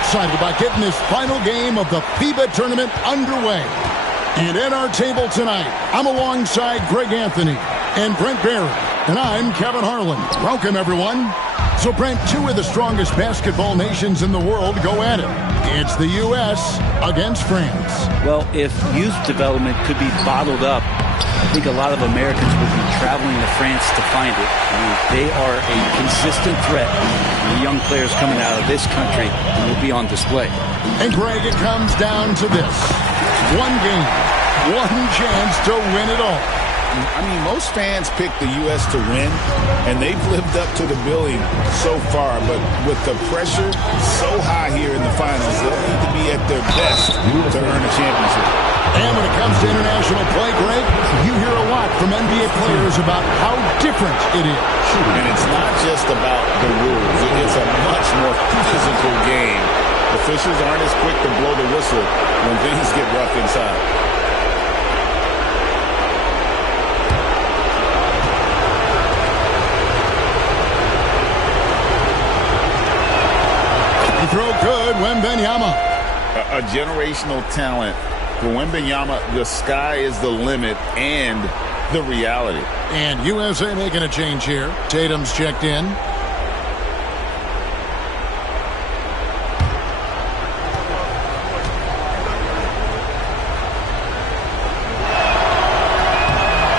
excited about getting this final game of the FIBA tournament underway. And at our table tonight, I'm alongside Greg Anthony and Brent Barry. And I'm Kevin Harlan. Welcome, everyone. So, Brent, two of the strongest basketball nations in the world go at it. It's the U.S. against France. Well, if youth development could be bottled up, I think a lot of Americans would be traveling to France to find it. I mean, they are a consistent threat. The young players coming out of this country will be on display. And, Greg, it comes down to this. One game, one chance to win it all. I mean, most fans pick the U.S. to win, and they've lived up to the billing so far. But with the pressure so high here in the finals, they'll need to be at their best to earn a championship. And when it comes to international play, Greg, you hear a lot from NBA players about how different it is. And it's not just about the rules. It's a much more physical game. Officials aren't as quick to blow the whistle when things get rough inside. Throw good, Wembanyama. A generational talent. For Wembanyama, the sky is the limit and the reality. And USA making a change here. Tatum's checked in.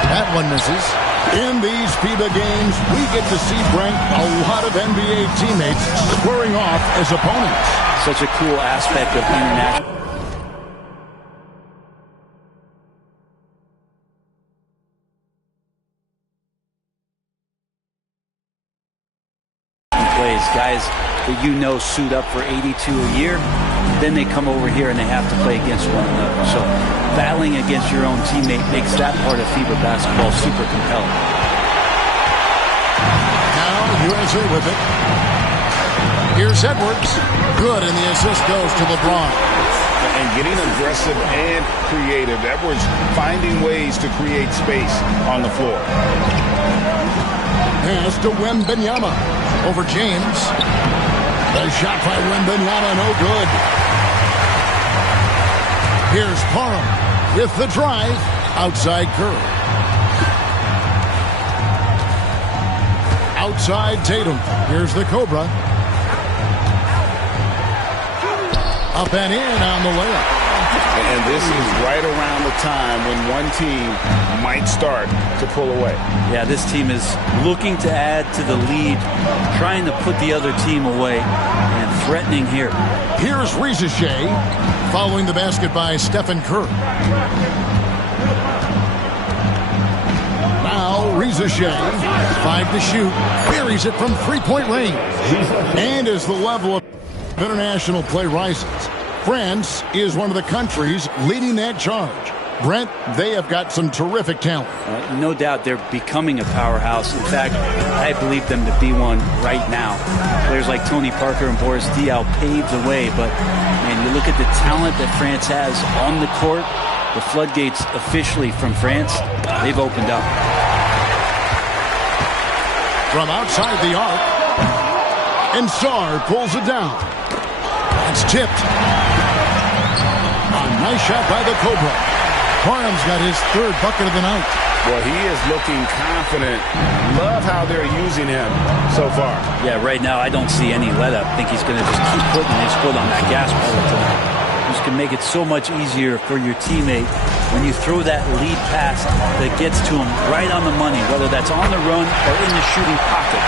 That one misses. In these FIBA games, we get to see, Brent, a lot of NBA teammates squaring off as opponents. Such a cool aspect of international plays. Guys that you know suit up for 82 a year, then they come over here and they have to play against one another. So battling against your own teammate makes that part of FIBA basketball super compelling. Now USA with it. Here's Edwards. Good, and the assist goes to LeBron. And getting aggressive and creative. Edwards finding ways to create space on the floor. Pass to Wembanyama. Over James. The shot by Wembanyama, no good. Here's Parham with the drive. Outside Curry. Outside Tatum. Here's the Cobra. Up and in on the layup. And this is right around the time when one team might start to pull away. Yeah, this team is looking to add to the lead, trying to put the other team away, and threatening here. Here's Reza Shea, following the basket by Stephen Curry. Now Reza Shea, 5 to shoot, buries it from three-point range. And as the level of international play rises, France is one of the countries leading that charge. Brent, they have got some terrific talent. No doubt they're becoming a powerhouse. In fact, I believe them to be one right now. Players like Tony Parker and Boris Diaw paved the way, but man, you look at the talent that France has on the court, the floodgates officially from France, they've opened up. From outside the arc, and Sarr pulls it down. It's tipped. A nice shot by the Cobra. Parham's got his third bucket of the night. Well, he is looking confident. Love how they're using him so far. Yeah, right now I don't see any let-up. I think he's going to just keep putting his foot on that gas pedal tonight. Just can make it so much easier for your teammate when you throw that lead pass that gets to him right on the money, whether that's on the run or in the shooting pocket.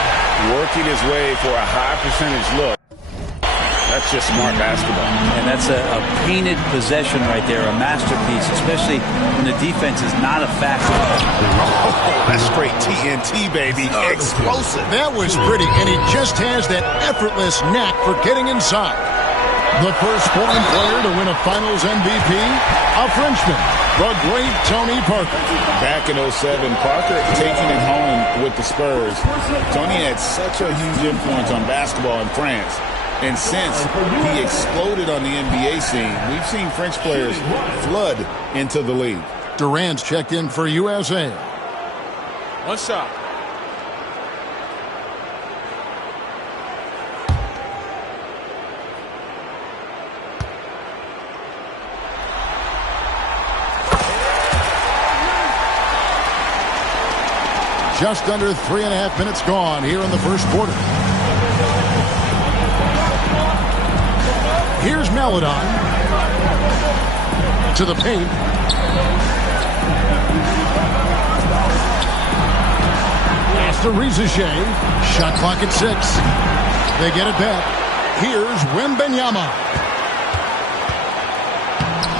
Working his way for a high percentage look. That's just smart basketball. And that's a painted possession right there, a masterpiece, especially when the defense is not a factor. Oh, that's straight TNT, baby. Explosive. That was pretty, and he just has that effortless knack for getting inside. The first foreign player to win a Finals MVP, a Frenchman, the great Tony Parker. Back in 07, Parker taking it home with the Spurs. Tony had such a huge influence on basketball in France. And since he exploded on the NBA scene, we've seen French players flood into the league. Durant's checked in for USA. One shot. Just under 3.5 minutes gone here in the first quarter. Here's Maladon to the paint. Pass to Rizichet. Shot clock at 6. They get it back. Here's Wembanyama.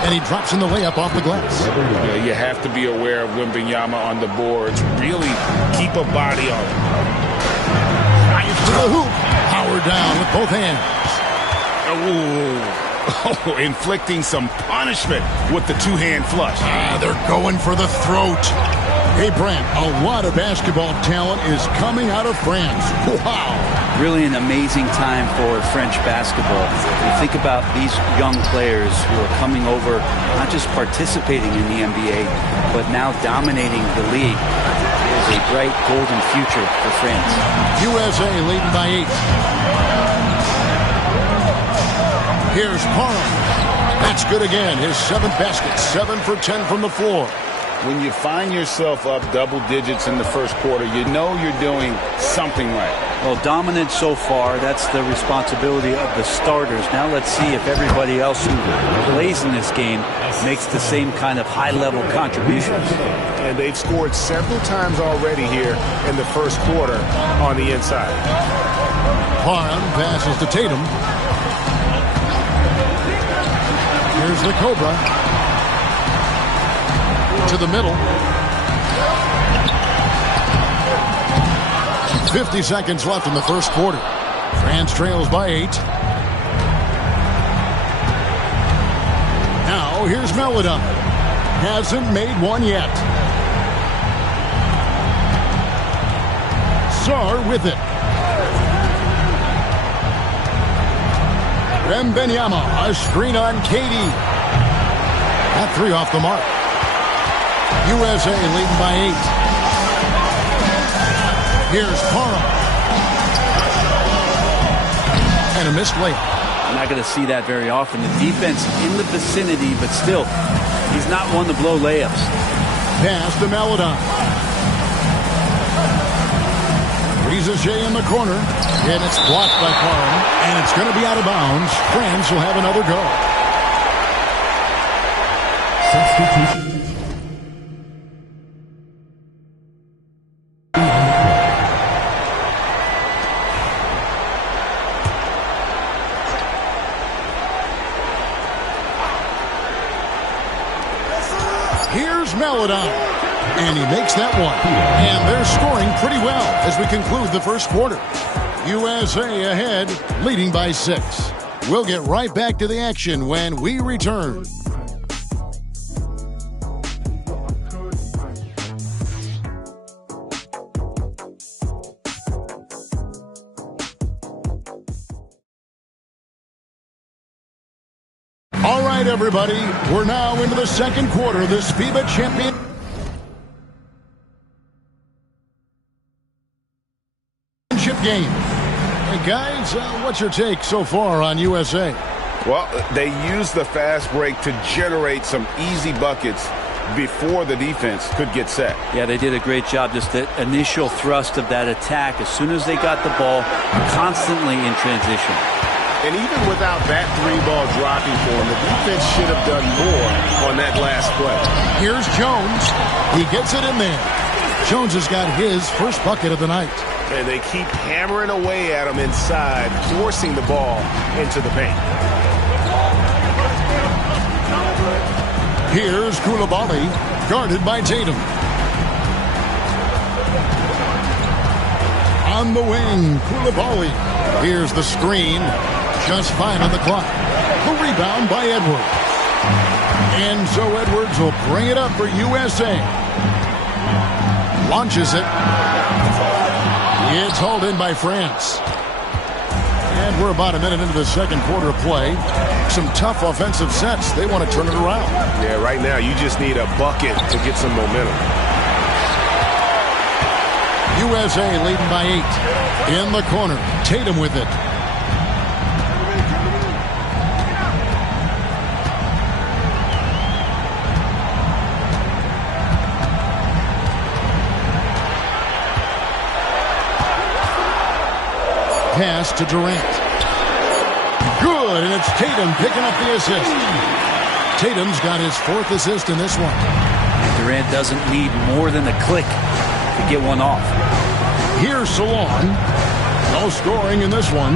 And he drops in the layup off the glass. Yeah, you have to be aware of Wembanyama on the boards. Really keep a body on him. Drives to the hoop. Howard down with both hands. Oh, inflicting some punishment with the two-hand flush. They're going for the throat. Hey, Brent, a lot of basketball talent is coming out of France. Wow. Really an amazing time for French basketball. You think about these young players who are coming over, not just participating in the NBA, but now dominating the league. There's a bright golden future for France. USA leading by 8. Here's Parham. That's good again. His 7th basket. 7 for 10 from the floor. When you find yourself up double digits in the first quarter, you know you're doing something right. Well, dominant so far. That's the responsibility of the starters. Now let's see if everybody else who plays in this game makes the same kind of high-level contributions. And they've scored several times already here in the first quarter on the inside. Parham passes to Tatum. Here's the Cobra. To the middle. 50 seconds left in the first quarter. France trails by 8. Now here's Maladon. Hasn't made one yet. Sarr with it. Wembanyama, a screen on Katie. That 3 off the mark. USA leading by 8. Here's Parham. And a missed layup. I'm not going to see that very often. The defense in the vicinity, but still, he's not one to blow layups. Pass to Maladon. Rizichet in the corner. And it's blocked by Parham. And it's going to be out of bounds. France will have another go. Substitution. Maladon, and he makes that one. And they're scoring pretty well as we conclude the first quarter. USA ahead, leading by 6. We'll get right back to the action when we return. All right, everybody, we're now into the second quarter of this FIBA championship game. Hey, guys, what's your take so far on USA? Well, they used the fast break to generate some easy buckets before the defense could get set. Yeah, they did a great job. Just the initial thrust of that attack, as soon as they got the ball, constantly in transition. And even without that 3-ball dropping for him, the defense should have done more on that last play. Here's Jones. He gets it in there. Jones has got his first bucket of the night. And they keep hammering away at him inside, forcing the ball into the paint. Here's Koulibaly, guarded by Tatum. On the wing, Koulibaly. Here's the screen. Just 5 on the clock. The rebound by Edwards. And so Edwards will bring it up for USA. Launches it. It's hauled in by France. And we're about a minute into the second quarter of play. Some tough offensive sets. They want to turn it around. Yeah, right now you just need a bucket to get some momentum. USA leading by 8. In the corner, Tatum with it. pass to Durant. Good, and it's Tatum picking up the assist. Tatum's got his 4th assist in this one. Durant doesn't need more than a click to get one off. Here's Salon. No scoring in this one.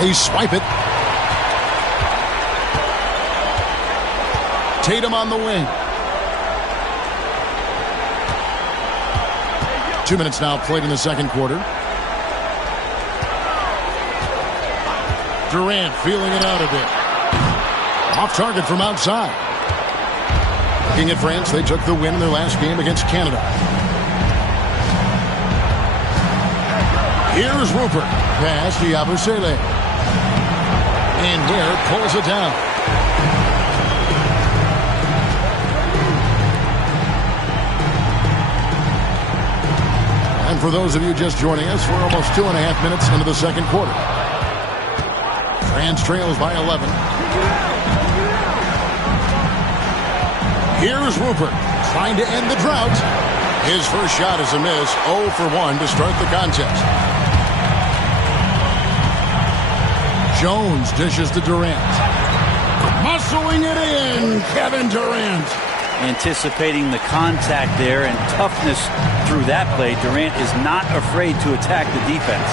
They swipe it. Tatum on the wing. 2 minutes now played in the second quarter. Durant feeling it out a bit. Off target from outside. Looking at France, they took the win in their last game against Canada. Here's Rupert. Pass to Yabusele. And Ware pulls it down. And for those of you just joining us, we're almost 2.5 minutes into the second quarter. France trails by 11. Here's Rupert trying to end the drought. His first shot is a miss. 0 for 1 to start the contest. Jones dishes to Durant. Muscling it in, Kevin Durant. Anticipating the contact there and toughness through that play, Durant is not afraid to attack the defense.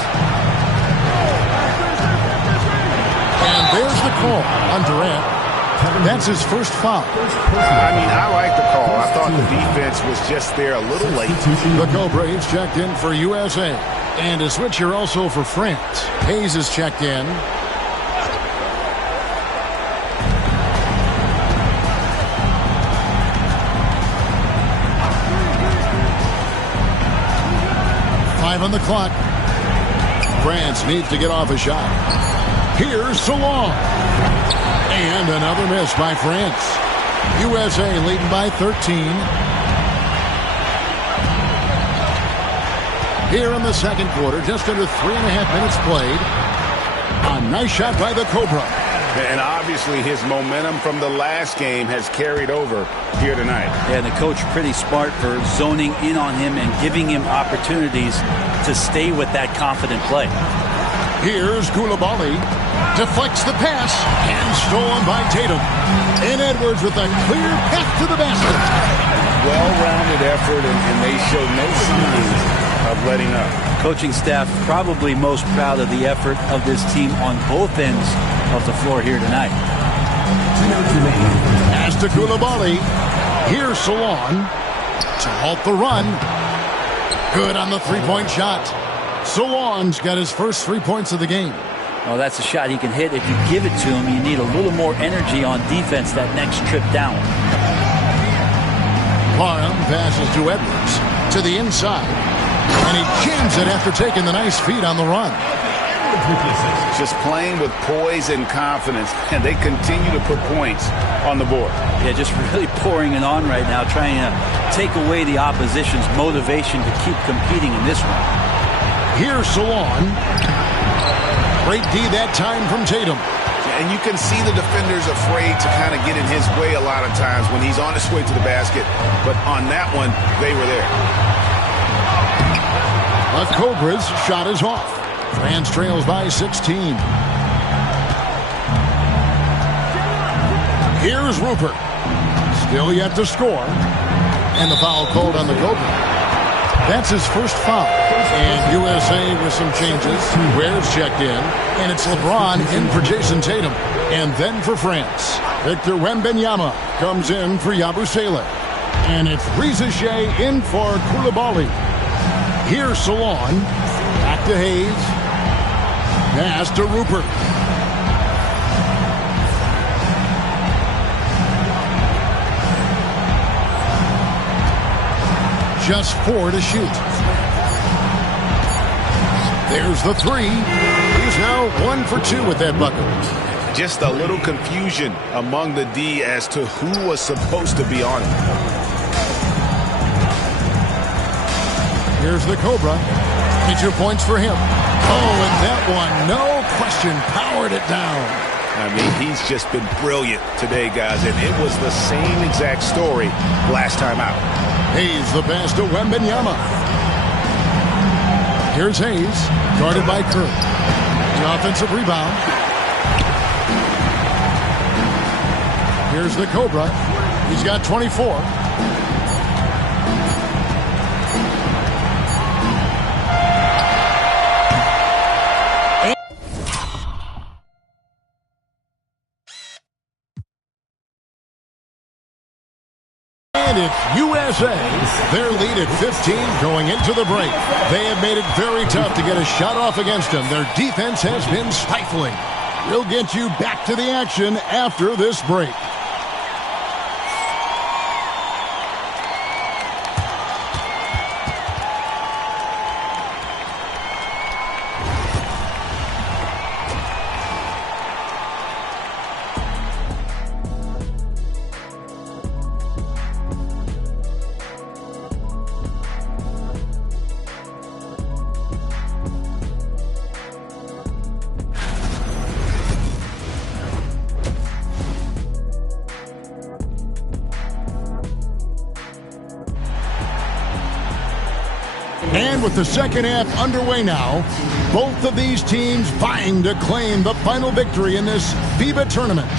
And there's the call on Durant. That's his first foul. I mean, I like the call. I thought the defense was just there a little late. The Cobra is checked in for USA. And a switch here also for France. Hayes is checked in. On the clock. France needs to get off a shot. Here's Salon. And another miss by France. USA leading by 13. Here in the second quarter, just under 3.5 minutes played. A nice shot by the Cobra. And obviously his momentum from the last game has carried over here tonight. Yeah, the coach pretty smart for zoning in on him and giving him opportunities to stay with that confident play. Here's Koulibaly. Deflects the pass. And stolen by Tatum. And Edwards with a clear path to the basket. Well-rounded effort, and they show no signs of letting up. Coaching staff probably most proud of the effort of this team on both ends of the floor here tonight. Pass to Koulibaly. Here's Salon to halt the run. Good on the three-point shot. Salon's got his first 3 points of the game. Oh, that's a shot he can hit. If you give it to him, you need a little more energy on defense that next trip down. Parham passes to Edwards to the inside. And he jams it after taking the nice feed on the run. Just playing with poise and confidence, and they continue to put points on the board. Yeah, just really pouring it on right now, trying to take away the opposition's motivation to keep competing in this one. Here's Salon. Great D that time from Tatum. And you can see the defenders afraid to kind of get in his way a lot of times when he's on his way to the basket. But on that one, they were there. The Cobras shot is off. France trails by 16. Here's Rupert. Still yet to score. And the foul called on the Cobra. That's his first foul. And USA with some changes. Ware's checked in. And it's LeBron in for Jason Tatum. And then for France, Victor Wembanyama comes in for Yabusele. And it's Rizachet in for Koulibaly. Here's Salon. Back to Hayes. Pass to Rupert. Just 4 to shoot. There's the three. He's now 1 for 2 with that bucket. Just a little confusion among the D as to who was supposed to be on it. Here's the Cobra. 22 points for him. Oh, and that one, no question, powered it down. I mean, he's just been brilliant today, guys, and it was the same exact story last time out. Hayes the pass to Wembanyama. Here's Hayes, guarded by Kerr. The offensive rebound. Here's the Cobra. He's got 24. And it's USA. Their lead at 15 going into the break. They have made it very tough to get a shot off against them. Their defense has been stifling. We'll get you back to the action after this break. And with the second half underway now, both of these teams vying to claim the final victory in this FIBA tournament.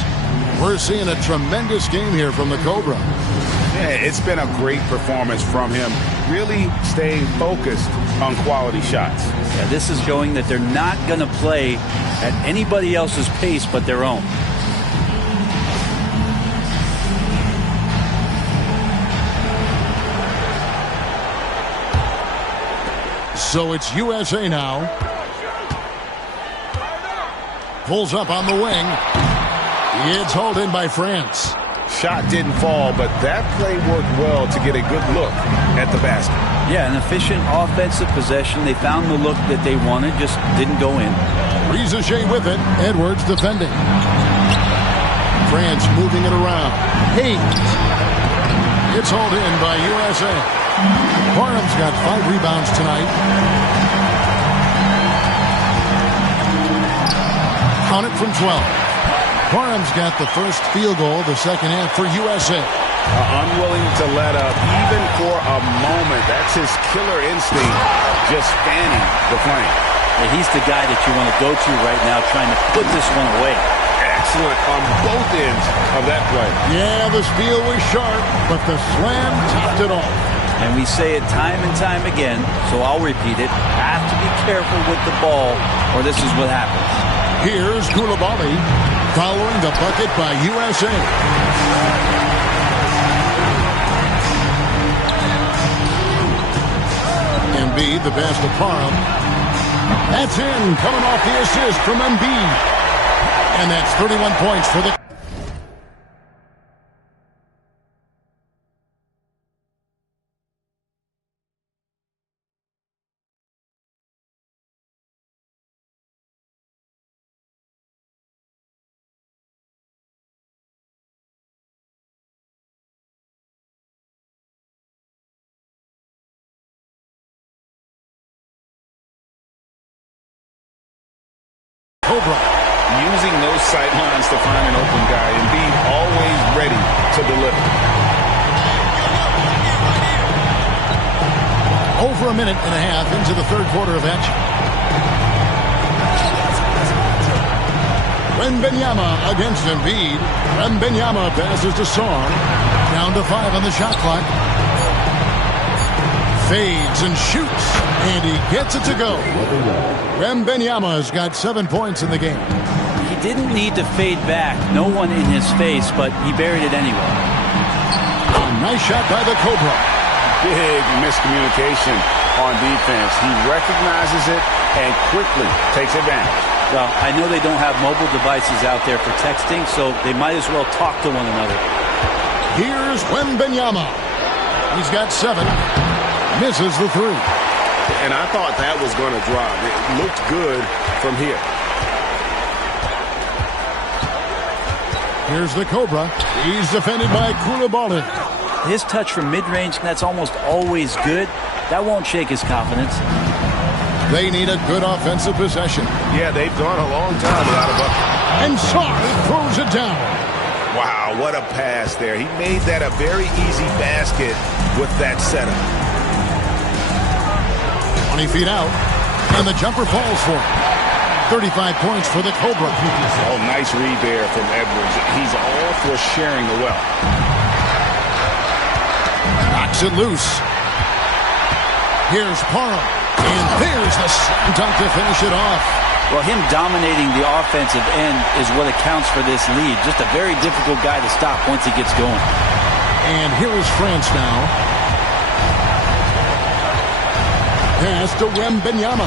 We're seeing a tremendous game here from the Cobra. Yeah, it's been a great performance from him. Really staying focused on quality shots. Yeah, this is showing that they're not going to play at anybody else's pace but their own. So it's USA now. Pulls up on the wing. It's hauled in by France. Shot didn't fall, but that play worked well to get a good look at the basket. Yeah, an efficient offensive possession. They found the look that they wanted, just didn't go in. Rizachet with it. Edwards defending. France moving it around. Hayes. It's hauled in by USA. Barnum's got 5 rebounds tonight. Count it from 12. Barnum's got the first field goal of the second half for USA. Unwilling to let up even for a moment. That's his killer instinct, just fanning the flame. Yeah, he's the guy that you want to go to right now trying to put this one away. Excellent on both ends of that play. Yeah, the steal was sharp, but the slam topped it off. And we say it time and time again, so I'll repeat it. Have to be careful with the ball, or this is what happens. Here's Koulibaly following the bucket by USA. Embiid, the pass to Parham. That's in, coming off the assist from Embiid. And that's 31 points for the... Cobra. Using those sight lines to find an open guy and being always ready to deliver. Over a minute and a half into the third quarter of action. Wembanyama against Embiid. Wembanyama passes to Song. Down to 5 on the shot clock. Fades and shoots, and he gets it to go. Wembanyama's got 7 points in the game. He didn't need to fade back. No one in his face, but he buried it anyway. A nice shot by the Cobra. Big miscommunication on defense. He recognizes it and quickly takes advantage. Well, I know they don't have mobile devices out there for texting, so they might as well talk to one another. Here's Wembanyama. He's got 7. Misses the 3. And I thought that was going to drop. It looked good from here. Here's the Cobra. He's defended by Koulibaly. His touch from mid-range, that's almost always good. That won't shake his confidence. They need a good offensive possession. Yeah, they've gone a long time without a bucket. And Sarr throws it down. Wow, what a pass there. He made that a very easy basket with that setup. 20 feet out. And the jumper falls for it. 35 points for the Cobra. Oh, nice read there from Edwards. He's all for sharing the wealth. Knocks it loose. Here's Parham. And there's the slam dunk to finish it off. Well, him dominating the offensive end is what accounts for this lead. Just a very difficult guy to stop once he gets going. And here is France now. Pass to Wembanyama.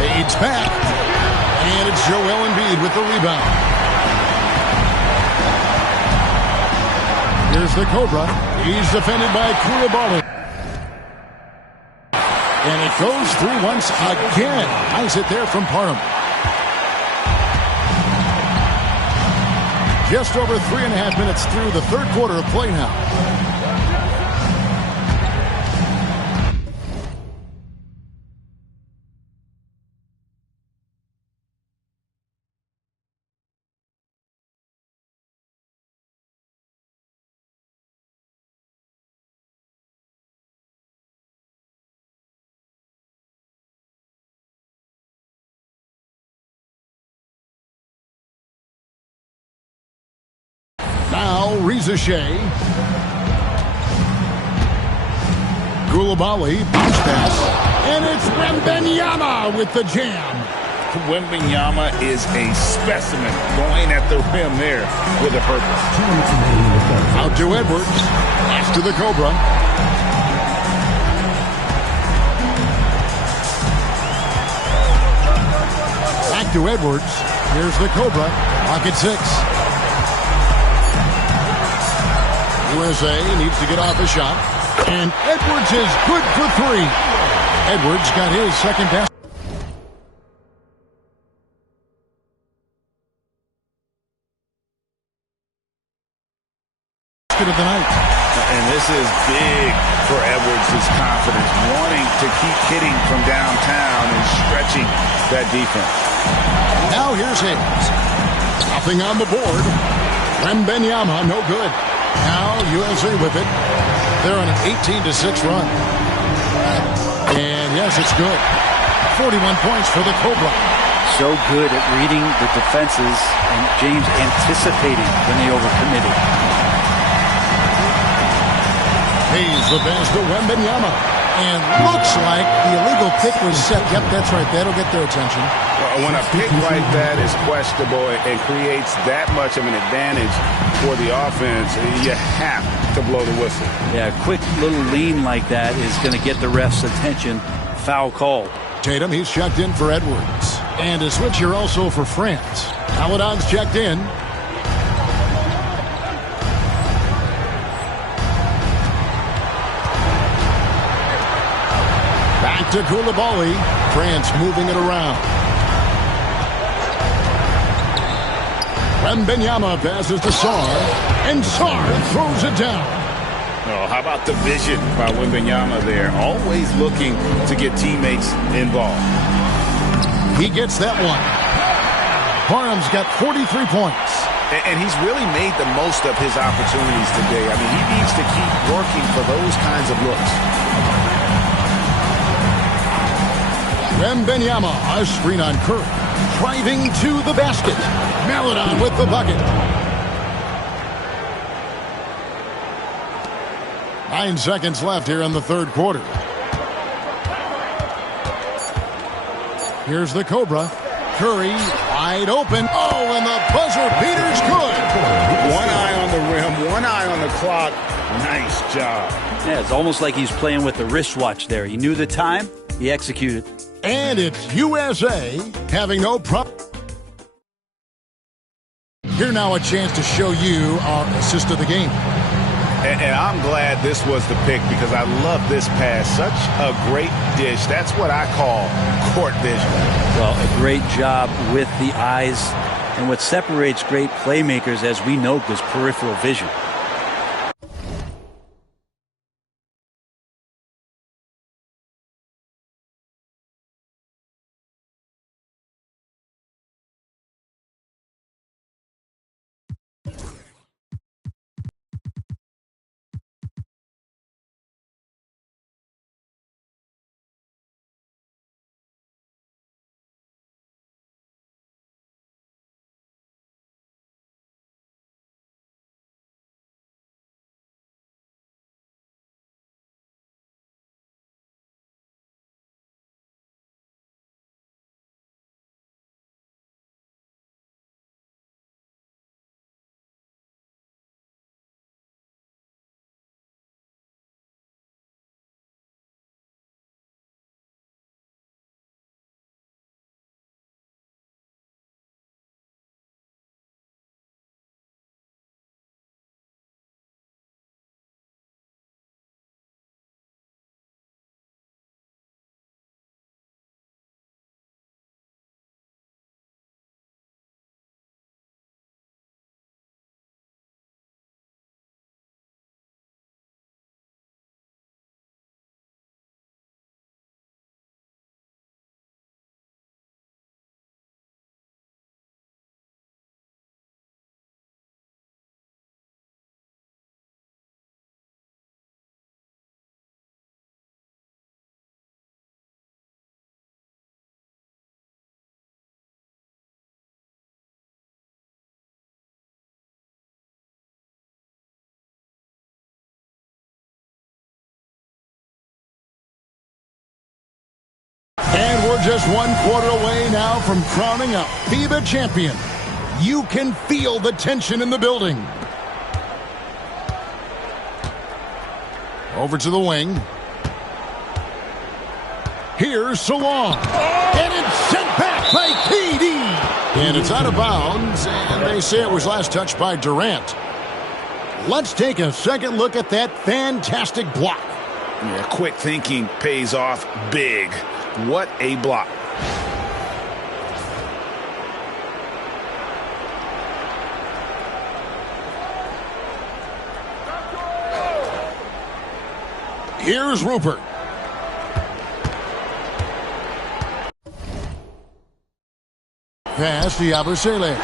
Fades back. And it's Joel Embiid with the rebound. Here's the Cobra. He's defended by Koulibaly. And it goes through once again. Nice hit there from Parham. Just over 3.5 minutes through the third quarter of play now. Now, Rizachet. Koulibaly, bounce pass. And it's Wembanyama with the jam. Wembanyama is a specimen going at the rim there with a purpose. Out to Edwards. Pass to the Cobra. Back to Edwards. Here's the Cobra. Pocket 6. USA needs to get off a shot. And Edwards is good for 3. Edwards got his second basket of the night. And this is big for Edwards' confidence, wanting to keep hitting from downtown and stretching that defense. Now here's Hayes. Nothing on the board. Wembanyama, no good. Now USA with it. They're on an 18-6 run. And yes, it's good. 41 points for the Cobra. So good at reading the defenses and James anticipating when they overcommitted. Hayes the pass to Wembanyama. And looks like the illegal pick was set. Yep, that's right. That'll get their attention. Well, when a pick like that is questionable and creates that much of an advantage for the offense, you have to blow the whistle. Yeah, a quick little lean like that is going to get the ref's attention. Foul call. Tatum, he's checked in for Edwards. And a switch here also for France. Paladon's checked in. Back to Koulibaly. France moving it around. Wembanyama passes to Sarr. And Sarr throws it down. Oh, how about the vision by Wembanyama there? Always looking to get teammates involved. He gets that one. Parham's got 43 points. And he's really made the most of his opportunities today. I mean, he needs to keep working for those kinds of looks. Wembanyama, a screen on Curry. Driving to the basket. Maladon with the bucket. 9 seconds left here in the third quarter. Here's the Cobra. Curry wide open. Oh, and the buzzer beater's good. One eye on the rim, one eye on the clock. Nice job. Yeah, it's almost like he's playing with the wristwatch there. He knew the time, he executed. And it's USA having no problem. Here now a chance to show you our assist of the game. And I'm glad this was the pick because I love this pass. Such a great dish. That's what I call court vision. Well, a great job with the eyes. And what separates great playmakers, as we know, is peripheral vision. We're just one quarter away now from crowning a FIBA champion. You can feel the tension in the building. Over to the wing. Here's Salong. And it's sent back by KD. And it's out of bounds, and they say it was last touched by Durant. Let's take a second look at that fantastic block. Yeah, quick thinking pays off big. What a block. Here's Rupert. Pass to Yabusele.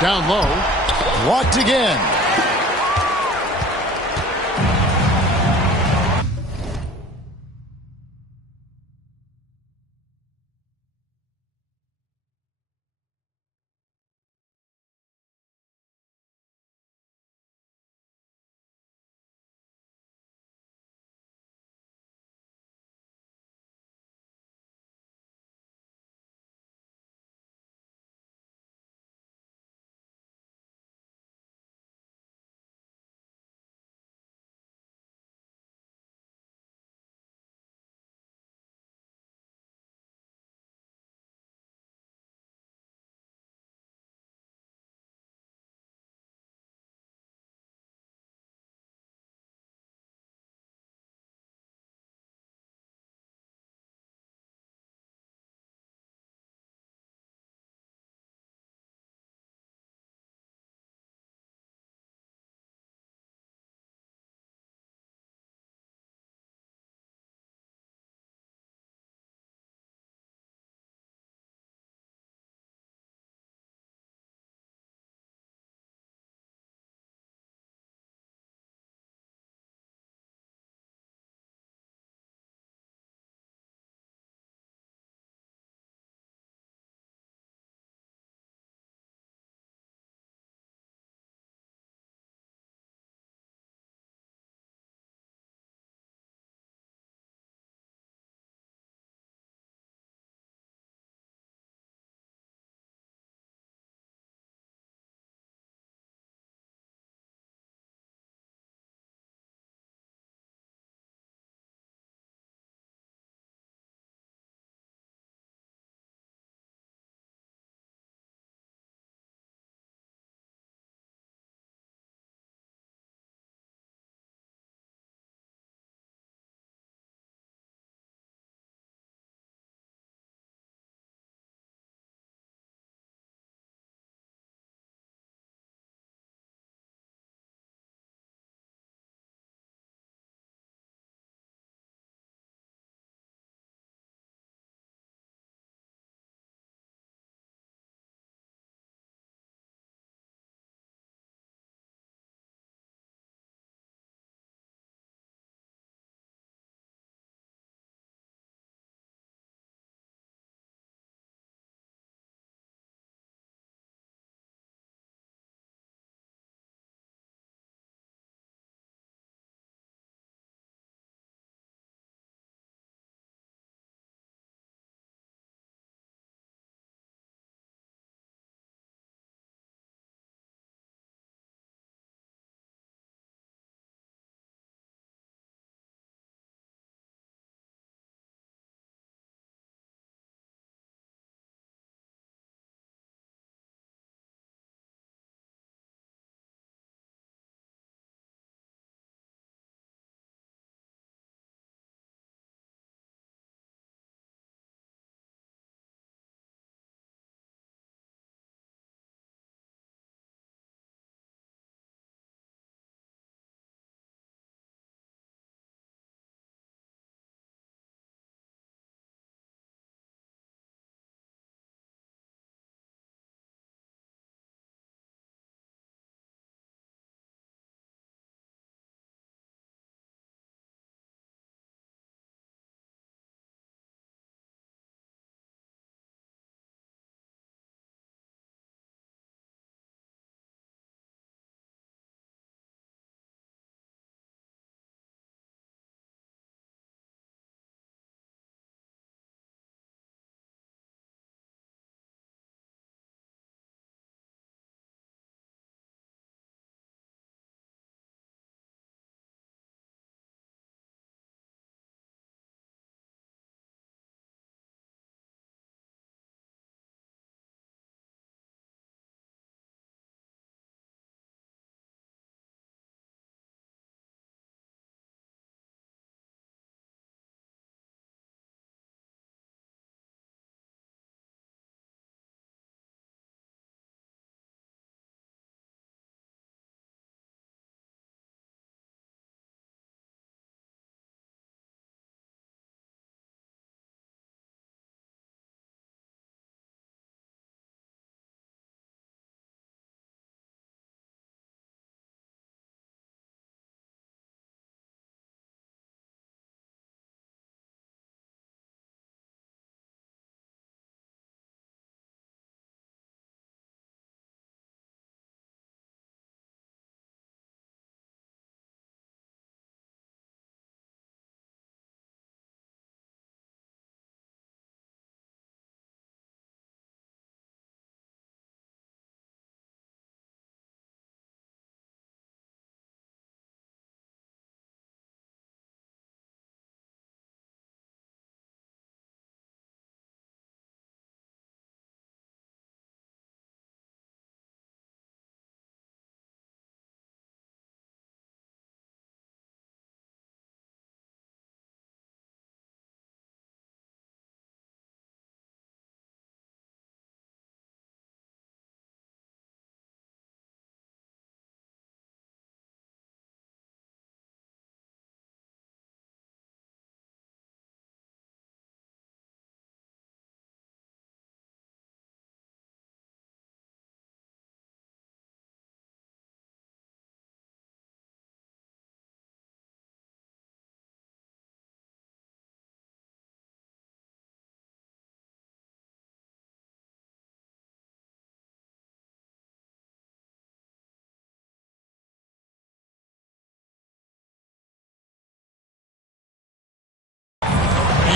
Down low. Blocked again.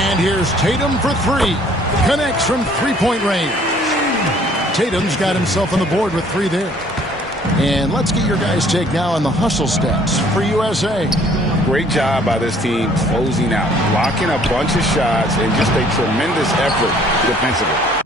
And here's Tatum for three. Connects from three-point range. Tatum's got himself on the board with three there. And let's get your guys' take now on the hustle steps for USA. Great job by this team closing out, blocking a bunch of shots, and just a tremendous effort defensively.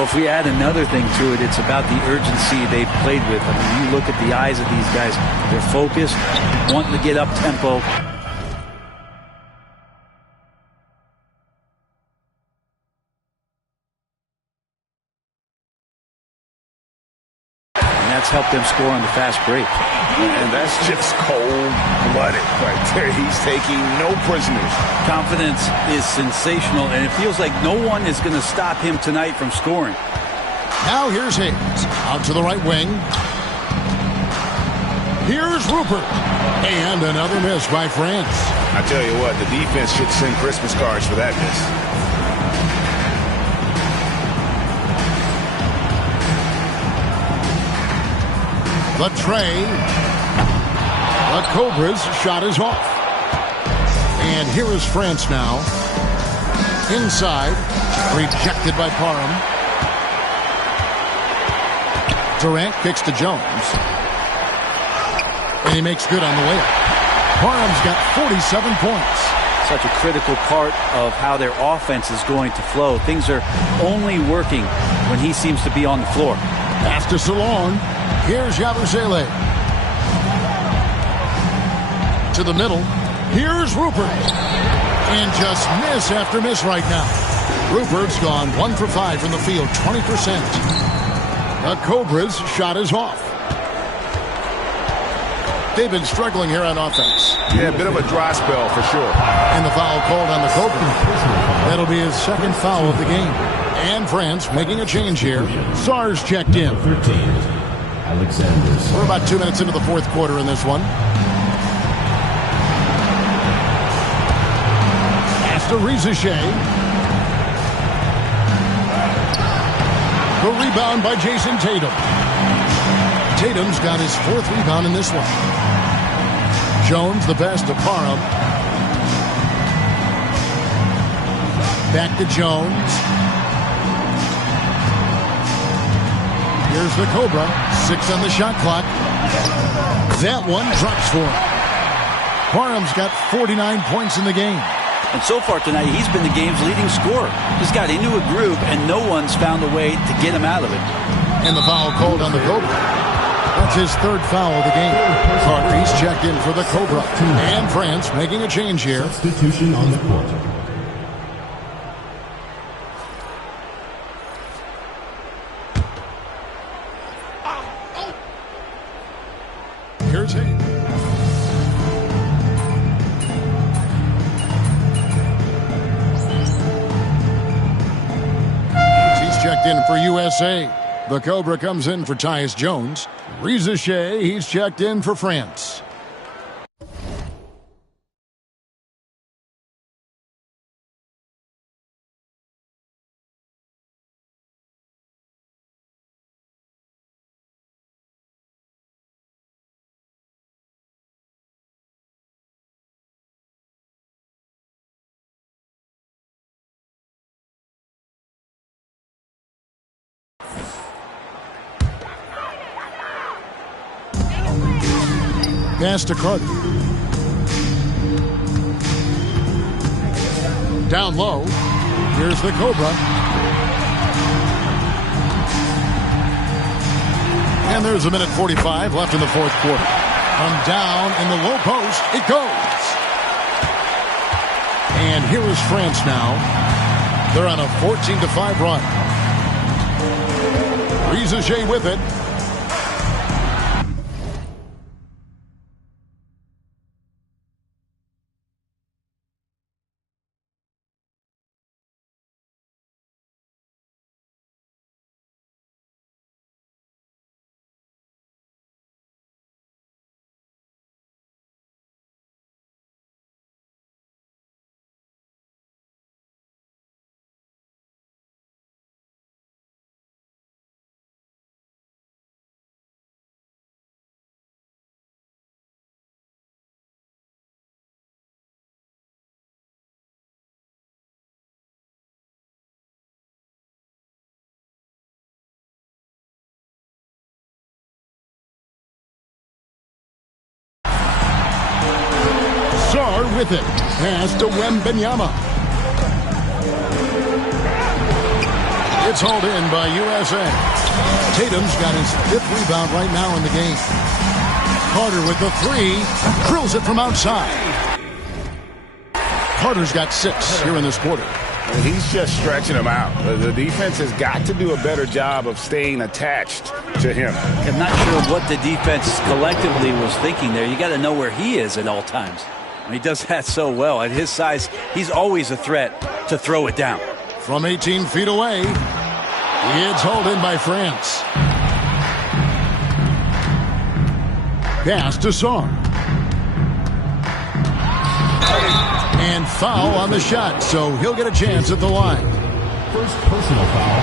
Well, if we add another thing to it, it's about the urgency they've played with. I mean, you look at the eyes of these guys. They're focused, wanting to get up tempo. And that's helped them score on the fast break. And that's just cold-blooded right there. He's taking no prisoners. Confidence is sensational, and it feels like no one is going to stop him tonight from scoring. Now here's Hayes. Out to the right wing. Here's Rupert. And another miss by France. I tell you what, the defense should send Christmas cards for that miss. The tray. The Cobra's shot is off. And here is France now. Inside. Rejected by Parham. Durant kicks to Jones. And he makes good on the layup. Parham's got 47 points. Such a critical part of how their offense is going to flow. Things are only working when he seems to be on the floor. Pass to Salon. Here's Yabusele. To the middle. Here's Rupert. And just miss after miss right now. Rupert's gone 1 for 5 from the field, 20%. The Cobra's shot is off. They've been struggling here on offense. Yeah, a bit of a dry spell for sure. And the foul called on the Cobra. That'll be his second foul of the game. And France making a change here. Sarr's checked in. We're about 2 minutes into the fourth quarter in this one. Pass to Rizichet. The rebound by Jason Tatum. Tatum's got his 4th rebound in this one. Jones, the pass to Parham. Back to Jones. Here's the Cobra. 6 on the shot clock. That one drops for him. Parham's got 49 points in the game. And so far tonight, he's been the game's leading scorer. He's got into a groove, and no one's found a way to get him out of it. And the foul called on the Cobra. That's his 3rd foul of the game. Carter, he's checked in for the Cobra. And France making a change here. Substitution on the court. Here's Hayes. He's checked in for USA. The Cobra comes in for Tyus Jones. Rizichet, he's checked in for France. Pass to Carter. Down low. Here's the Cobra. And there's a minute 45 left in the fourth quarter. From down in the low post, it goes. And here is France now. They're on a 14-5 run. Rizichet with it. Sarr with it. Pass to Wembanyama. It's hauled in by USA. Tatum's got his 5th rebound right now in the game. Carter with the 3. Drills it from outside. Carter's got 6 here in this quarter. He's just stretching him out. The defense has got to do a better job of staying attached to him. I'm not sure what the defense collectively was thinking there. You got to know where he is at all times. He does that so well. At his size, he's always a threat to throw it down. From 18 feet away, it's hauled in by France. Pass to Sarr. And foul on the shot, so he'll get a chance at the line. First personal foul.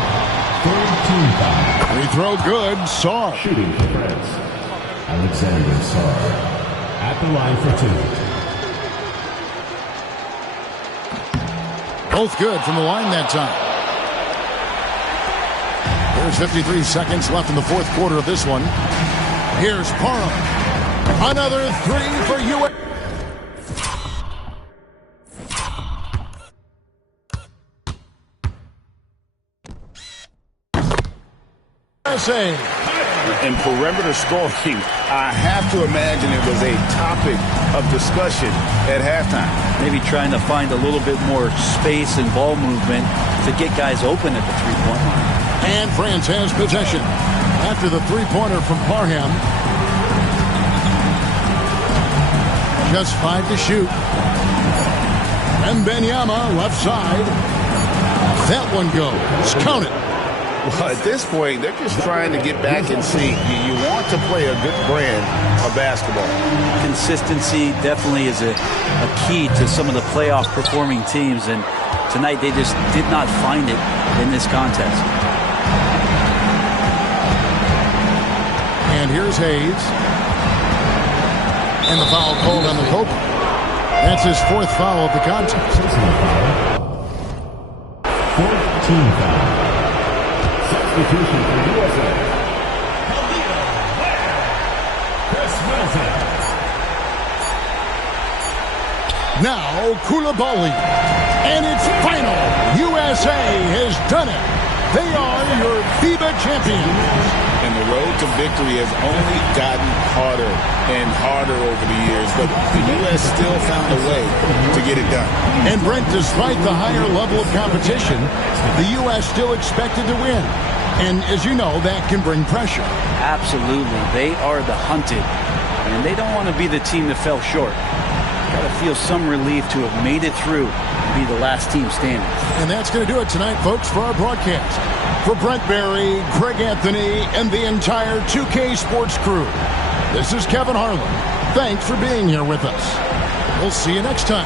Third team foul. Free throw good, Sarr. Shooting for France. Alexander Sarr at the line for 2. Both good from the line that time. There's 53 seconds left in the fourth quarter of this one. Here's Parham. Another three for USA. In perimeter scoring, I have to imagine it was a topic of discussion at halftime. Maybe trying to find a little bit more space and ball movement to get guys open at the three-point line. And France has possession. After the three-pointer from Parham. Just 5 to shoot. And Benyama left side. That one goes. Count it. Well, at this point, they're just trying to get back in sync. You want to play a good brand of basketball. Consistency definitely is a key to some of the playoff performing teams, and tonight they just did not find it in this contest. And here's Hayes. And the foul called on the Pope. That's his fourth foul of the contest. Personal foul. 14 foul. Substitution for USA. Chris Middleton. Now Koulibaly. And it's final. USA has done it. They are your FIBA champions. And the road to victory has only gotten harder and harder over the years, but the U.S. still found a way to get it done. And Brent, despite the higher level of competition, the U.S. still expected to win. And as you know, that can bring pressure. Absolutely. They are the hunted, and they don't want to be the team that fell short. Got to feel some relief to have made it through and be the last team standing. And that's going to do it tonight, folks, for our broadcast. For Brent Barry, Greg Anthony, and the entire 2K Sports crew, this is Kevin Harlan. Thanks for being here with us. We'll see you next time.